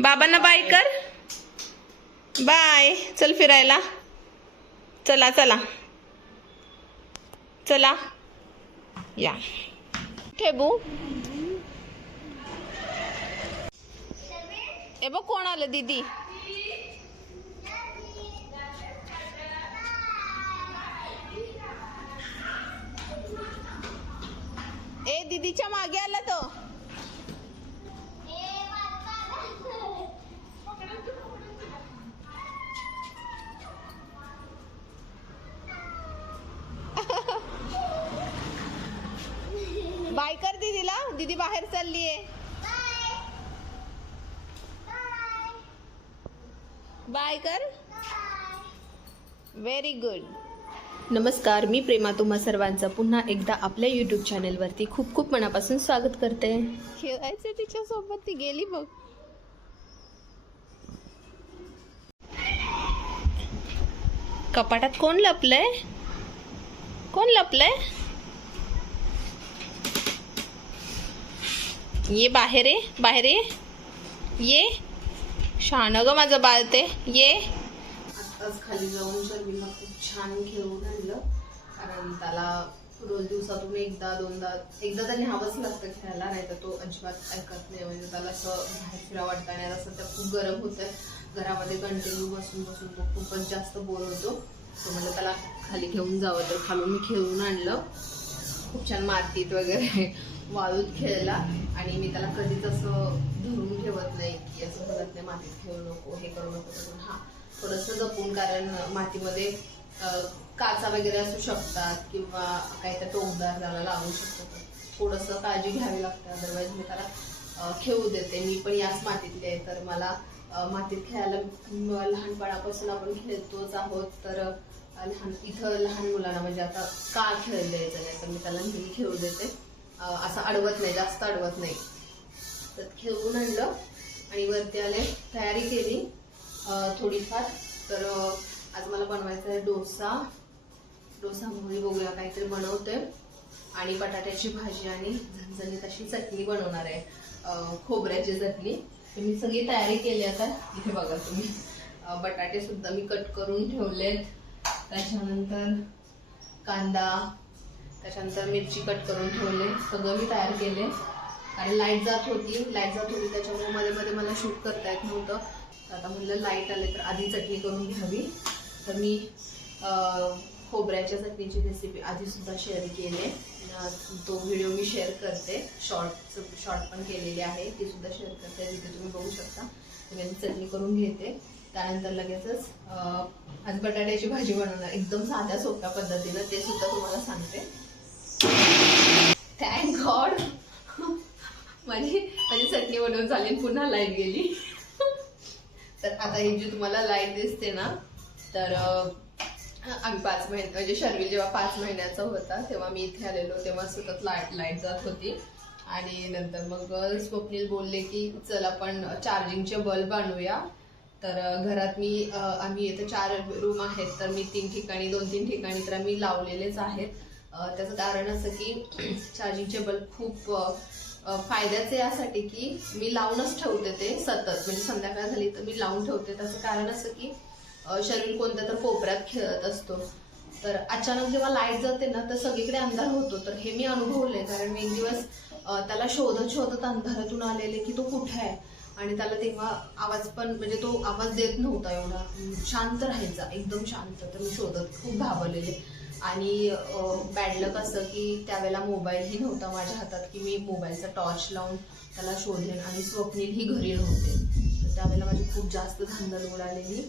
बाबांना बाय कर. बाय चल फिरायला. चला चला. चला. या. ठेबू ए बघ कोण आलं दीदी. ए दीदीच्या मागे आला तो बाय कर दीदीला दीदी बाहेर चाललीये बाय कर. व्हेरी गुड नमस्कार मी प्रेमा तुम्हा सर्वांचं पुन्हा एकदा आपल्या यूट्यूब चॅनेलवरती खूप खूप मनापासून स्वागत करते. खेळायचं तिच्यासोबत ती गेली बघ. कपाटात कोण लपलंय? कोण लपलंय? ये बाहेर ये बाहेर ये. छान ग माझं बाळ ते. ये. आत्ताच खाली जाऊन शर्मीला खूप छान खेळून आणलं. कारण त्याला रोज दिवसातून एकदा दोनदा एकदा तर न्यावंच लागतं खेळायला नाही तर तो अजिबात ऐकत नाही. म्हणजे त्याला असं बाहेर फिरा वाटतं नाही असं तर खूप गरम होतं घरामध्ये कंटिन्यू बसून बसून तो खूपच जास्त बोर होतो. तो म्हणजे त्याला खाली घेऊन जावं. तर खालून मी खेळून आणलं. खूप छान मातीत वगैरे वाळूत खेळला. आणि मी त्याला कधीच असं धरून ठेवत नाही की असं म्हणत नाही मातीत खेळू नको हे करू नको. तसं हा थोडंसं जपून कारण मातीमध्ये काचा वगैरे असू शकतात किंवा काही तर टोकदार त्याला लागू शकतो. थोडंसं काळजी घ्यावी लागते. अदरवाईज मी त्याला खेळू देते. मी पण याच मातीतली आहे. तर मला मातीत खेळायला लहानपणापासून आपण खेळतोच आहोत. तर लहान इथं लहान मुलांना म्हणजे आता का खेळ द्यायचं नाही तर मी त्याला नेहमी खेळू देते. असं अडवत नाही जास्त अडवत नाही. तर खेळून आणलं आणि वरती आले तयारी केली. थोडीफार. तर आज मला बनवायचं आहे डोसा. डोसा मोहरी बघूया काहीतरी बनवते. आणि बटाट्याची भाजी आणि झणझणीत अशी चटणी बनवणार आहे. खोबऱ्याची चटणी. तर मी सगळी तयारी केली आता. इथे बघा तुम्ही. बटाटे सुद्धा मी कट करून ठेवलेत. त्याच्यानंतर कांदा त्याच्यानंतर मिरची कट करून ठेवले. सगळं मी तयार केले. कारण लाइट जात होती. लाइट जात होती त्याच्यामुळे मध्ये मध्ये मला शूट करता येत नव्हतं. तर आता म्हणलं लाइट आले तर आधी चटणी करून घ्यावी. तर मी खोबऱ्याच्या चटणीची रेसिपी आधी सुद्धा शेअर केले. तो व्हिडिओ मी शेअर करते. शॉर्ट शॉर्ट पण केलेली आहे. ती सुद्धा शेअर करते. तिथे तुम्ही बघू शकता. तर मी चटणी करून घेते. त्यानंतर लगेचच आज बटाट्याची भाजी बनवणार. एकदम साध्या सोप्या पद्धतीनं ते सुद्धा तुम्हाला सांगते. थँक गॉड माझी माझी चटणी बनवून झाली पुन्हा लाइट गेली. तर आता ही जी तुम्हाला लाइट दिसते ना तर आम्ही पाच महिने म्हणजे शर्वी जेव्हा पाच महिन्याचा होता तेव्हा मी इथे आलेलो तेव्हा सतत लाइट लाइट जात होती. आणि नंतर मग स्वप्नील बोलले की चल आपण चार्जिंगचे बल्ब आणूया. तर घरात मी आम्ही इथे चार रूम आहेत तर मी तीन ठिकाणी दोन तीन ठिकाणी तर आम्ही लावलेलेच आहेत. त्याचं कारण असं की चार्जिंगचे बल्ब खूप फायद्याचे यासाठी की मी लावूनच ठेवते ते सतत. म्हणजे संध्याकाळ झाली तर मी लावून ठेवते. त्याचं कारण असं की शरीर कोणत्या तर कोपऱ्यात खेळत असतो. तर अचानक जेव्हा लाइट जाते ना तर सगळीकडे अंधार होतो. तर हे मी अनुभवले कारण मी एक दिवस त्याला शोधत शोधत अंधारातून आलेले की तो कुठे आहे? आणि त्याला तेव्हा आवाज पण म्हणजे तो आवाज देत नव्हता एवढा. शांत राहायचा एकदम शांत. तर मी शोधत खूप घाबरलेले. आणि बॅडलक असं की त्यावेळेला मोबाईलही नव्हता माझ्या हातात की मी मोबाईलचा टॉर्च लावून त्याला शोधेन आणि स्वप्नीलही घरी नव्हते तर त्यावेळेला माझी खूप जास्त धांदल उडालेली.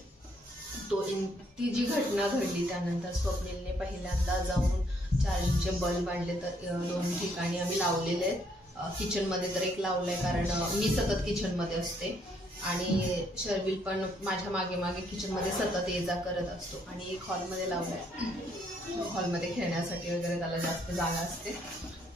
तो इन ती जी घटना घडली त्यानंतर स्वप्नीलने पहिल्यांदा जाऊन चार्जिंगचे बल्ब आणले तर दोन ठिकाणी आम्ही लावलेले. आहेत किचनमध्ये तर एक लावलंय कारण मी सतत किचनमध्ये असते. आणि शर्विल पण माझ्या मागे मागे किचनमध्ये सतत ये जा करत असतो. आणि एक हॉलमध्ये लावलाय. हॉलमध्ये खेळण्यासाठी वगैरे त्याला जास्त जागा असते.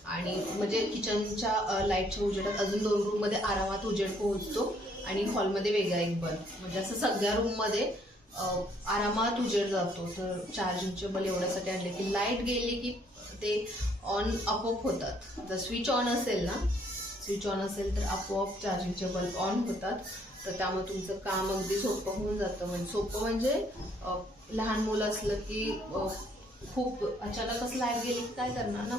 आणि म्हणजे किचनच्या लाईटच्या उजेडात अजून दोन रूममध्ये आरामात उजेड पोहोचतो. आणि हॉलमध्ये वेगळा एक बल्ब. म्हणजे असं सगळ्या रूममध्ये आरामात उजेड जातो. तर चार्जिंगचे बल एवढ्यासाठी आणले की लाइट गेली की ते ऑन आपोआप होतात. जर स्विच ऑन असेल ना स्विच ऑन असेल तर आपोआप चार्जिंगचे बल्ब ऑन होतात. तर त्यामुळे तुमचं काम अगदी सोपं होऊन जातं. म्हणजे सोपं म्हणजे लहान मुलं असलं की खूप खूप अचानकच लाइट गेली की काय करणार ना?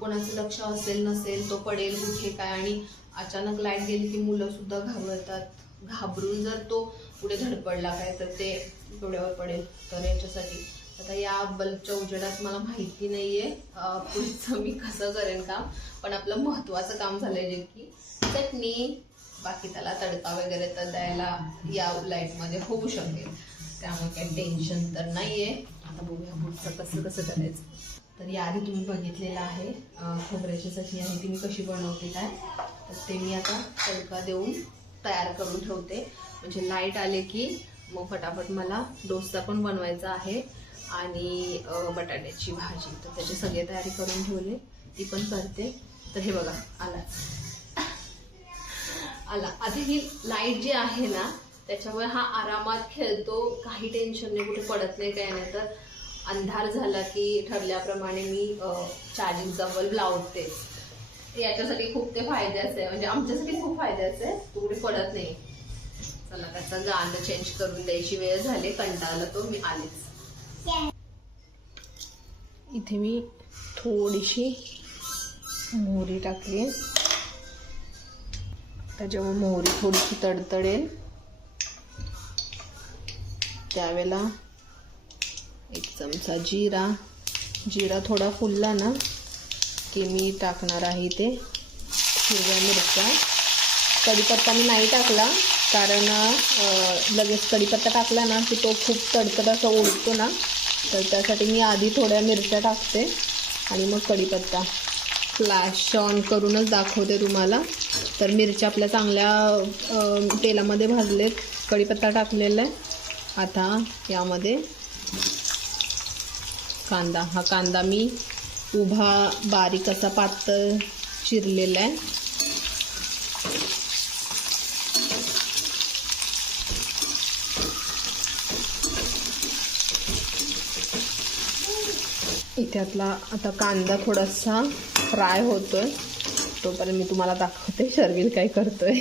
कोणाचं लक्ष असेल नसेल तो पडेल कुठे काय? आणि अचानक लाइट गेली की मुलंसुद्धा घाबरतात. घाबरून जर तो पुढे धडपडला काय तर ते डोळ्यावर पडेल. तर याच्यासाठी आता या बल्बच्या उजेडात मला माहिती नाही आहे पुढचं मी कसं करेन काम पण आपलं महत्त्वाचं काम झालंय जे की चटणी बाकी त्याला तडका वगैरे तर द्यायला या लाईटमध्ये होऊ शकेल. त्यामुळे काही टेन्शन तर नाही आहे आता बघूया पुढचं कसं कसं करायचं. तर याआधी तुम्ही बघितलेलं आहे खोबऱ्याची चटणी आहे ती मी कशी बनवते काय तर ते मी आता तडका देऊन तयार करून ठेवते. म्हणजे लाइट आले की मग फटाफट मला डोसा पण बनवायचा आहे. आणि बटाट्याची भाजी. तर त्याची सगळी तयारी करून ठेवली. ती पण करते. तर हे बघा आला. आला. आधी ही लाइट जी आहे ना त्याच्यामुळे हा आरामात खेळतो. काही टेन्शन नाही कुठे पडत नाही काय नाही. तर अंधार झाला की ठरल्याप्रमाणे मी चार्जिंगचा बल्ब लावते. याच्यासाठी खूप ते फायद्याचं आहे. म्हणजे आमच्यासाठी खूप फायद्याचं आहे तो कुठे पडत नाही. चला त्याचा गाणं चेंज करून द्यायची वेळ झाली. कंटाळला तो मी आलेच. इथे मी थोडीशी मोहरी टाकली. त्याच्यामुळे मोहरी थोडीशी तडतडेल त्यावेळेला एक चमचा जिरा. जिरा थोडा फुलला ना की मी टाकणार आहे ते हिरव्या मिरच्या. कढीपत्ता मी नाही टाकला. कारण लगेच कढीपत्ता टाकला ना की तो खूप तडतड असं ओढतो ना तर त्यासाठी मी आधी थोड्या मिरच्या टाकते आणि मग कढीपत्ता. फ्लॅश ऑन करूनच दाखवते तुम्हाला. तर मिरच्या आपल्या चांगल्या तेलामध्ये भाजलेत. कढीपत्ता टाकलेला आहे. आता यामध्ये कांदा. हा कांदा मी उभा बारीक असा पातळ चिरलेला आहे. इथे आपला आता कांदा थोडासा फ्राय होतोय. तोपर्यंत मी तुम्हाला दाखवते शर्विल काय करतोय.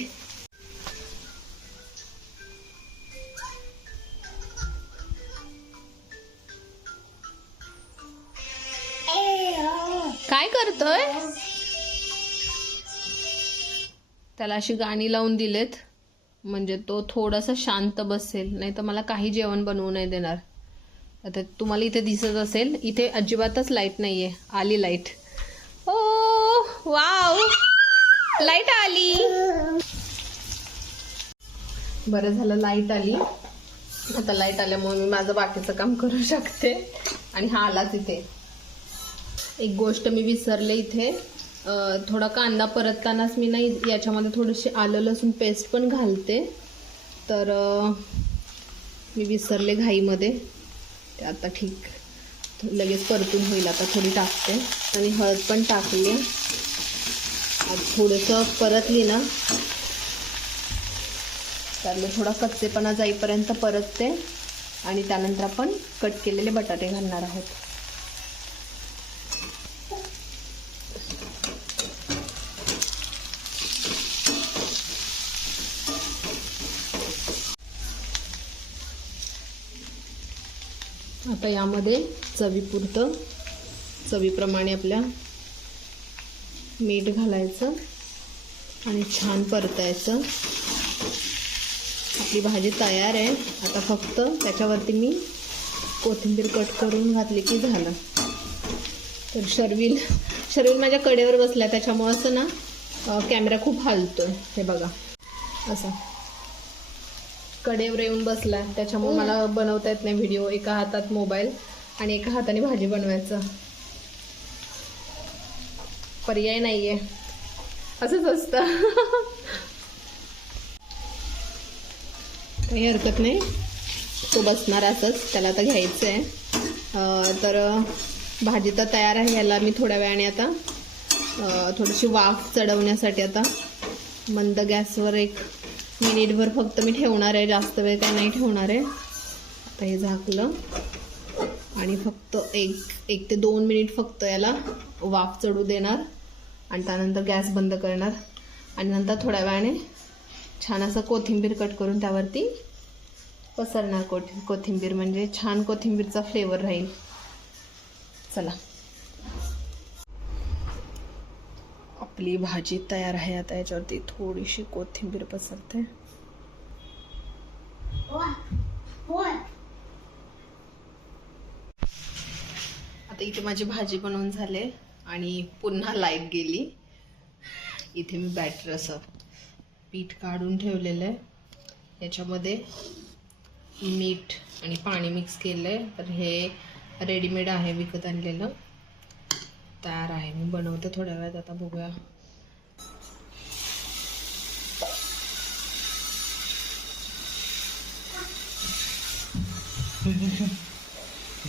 काय करतोय? त्याला अशी गाणी लावून दिलेत. म्हणजे तो थोडासा शांत बसेल नाही तर मला काही जेवण बनवू नाही देणार. आता तुम्हाला इथे दिसत असेल इथे अजिबातच लाइट नाहीये. आली लाइट ओ वाव! लाइट आली! बरं झालं लाइट आली. आता लाइट आल्यामुळे मी माझं बाकीचं काम करू शकते. आणि हा आलाच इथे. एक गोष्ट मी विसरले इथे. थोडा कांदा परततानाच मी नाही याच्यामध्ये थोडीशी आलं लसूण पेस्ट पण घालते. तर मी विसरले घाईमध्ये. ते आता ठीक लगेच परतून होईल. आता थोडी टाकते. आणि हळद पण टाकली. थोडंसं परतली ना त्यातलं थोडा कच्चेपणा जाईपर्यंत परतते. आणि त्यानंतर आपण कट केलेले बटाटे घालणार आहोत. आता यामध्ये चवीपुरतं चवीप्रमाणे आपल्या मीठ घालायचं आणि छान परतायचं. आपली भाजी तयार आहे. आता फक्त त्याच्यावरती मी कोथिंबीर कट करून घातली की झालं. तर शर्विल शर्विल माझ्या कडेवर बसला त्याच्यामुळं असं ना कॅमेरा खूप हलतोय. हे बघा. असं. कडेवर येऊन बसला. त्याच्यामुळे मला बनवता येत नाही व्हिडिओ एका हातात मोबाईल आणि एका हाताने भाजी बनवायचं. पर्याय नाहीये. असंच असतं. काही हरकत नाही. तो बसणार असंच. त्याला आता घ्यायचं आहे तर भाजी तर तयार आहे याला मी थोड्या वेळाने आता. थोडीशी वाफ चढवण्यासाठी आता. मंद गॅसवर एक मिनिटभर फक्त मी ठेवणार आहे जास्त वेळ काही नाही ठेवणार आहे. आता हे झाकलं. आणि फक्त एक एक ते दोन मिनिट फक्त याला वाफ चढू देणार आणि त्यानंतर गॅस बंद करणार. आणि नंतर थोड्या वेळाने छान असं कोथिंबीर कट करून त्यावरती पसरणार कोथि कोथिंबीर. म्हणजे छान कोथिंबीरचा फ्लेवर राहील. चला. आपली भाजी तयार आहे आता याच्यावरती थोडीशी कोथिंबीर पसरते. आता इथे माझी भाजी बनवून झाले आणि पुन्हा लाइट गेली. इथे मी बॅटर असं पीठ काढून ठेवलेलं आहे. याच्यामध्ये मीठ आणि पाणी मिक्स केलं आहे तर हे रेडीमेड आहे विकत आणलेलं. तयार आहे. मी बनवते थोड्या वेळात आता बघूया.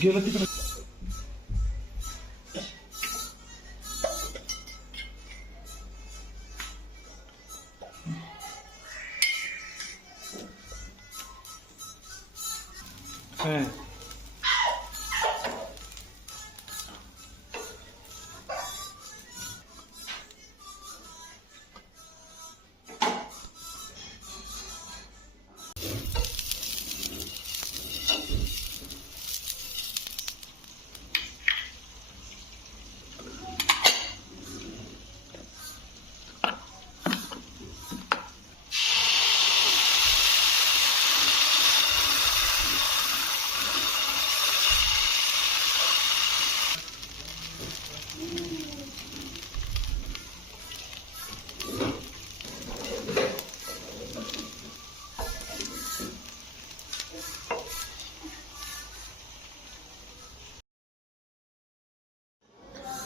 गेलं तिकडे.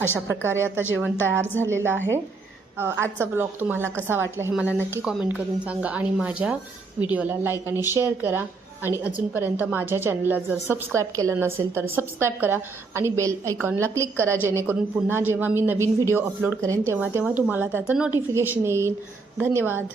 अशा प्रकारे आता जेवण तयार झालेलं आहे. आजचा ब्लॉग तुम्हाला कसा वाटला हे मला नक्की कॉमेंट करून सांगा आणि माझ्या व्हिडिओला लाईक आणि शेअर करा. आणि अजूनपर्यंत माझ्या चॅनलला जर सबस्क्राईब केलं नसेल तर सबस्क्राईब करा आणि बेल आयकॉनला क्लिक करा जेणेकरून पुन्हा जेव्हा मी नवीन व्हिडिओ अपलोड करेन तेव्हा तेव्हा तुम्हाला त्याचं नोटिफिकेशन येईल. धन्यवाद.